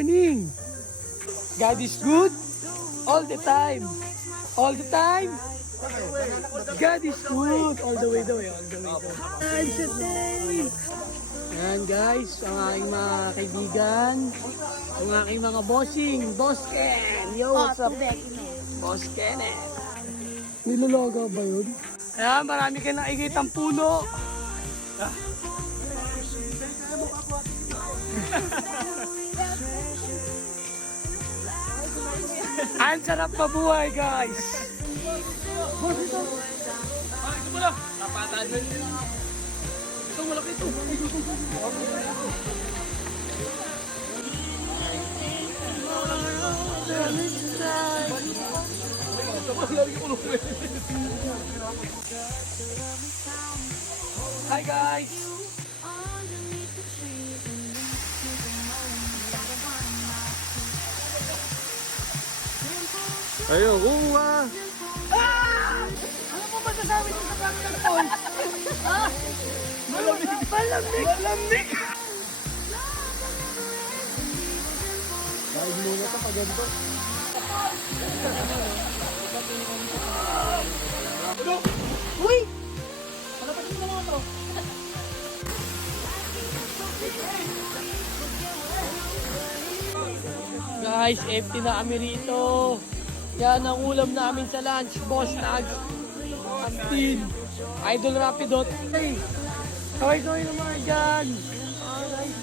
morning. God is good all the time. All the time. God is good all the way daw. Time to take. Ayan guys, ang aking mga kaibigan, ang aking mga bossing, Boss Ken. Yo, what's up? Boss Ken eh. Nilologa ba yun? Ayan, marami ka nakikitang puno. Ang sarap mabuhay guys. Boss, ito. Ito mo lang. Napatan mo. Ito, malaki ito. Hi guys. Ayun, kuha! Ano mo masasabi nyo sa kami ng Paul? Malamig! Malamig! Malamig! Kain muna ito pag ganito. Uy! Palapasin mo naman ito. Guys, empty na kami rito. Yan ang ulam namin sa lunch. Boss Nags. Ampin. Idol Rapidot. Hey! Kaway-kaway naman dyan. Alright.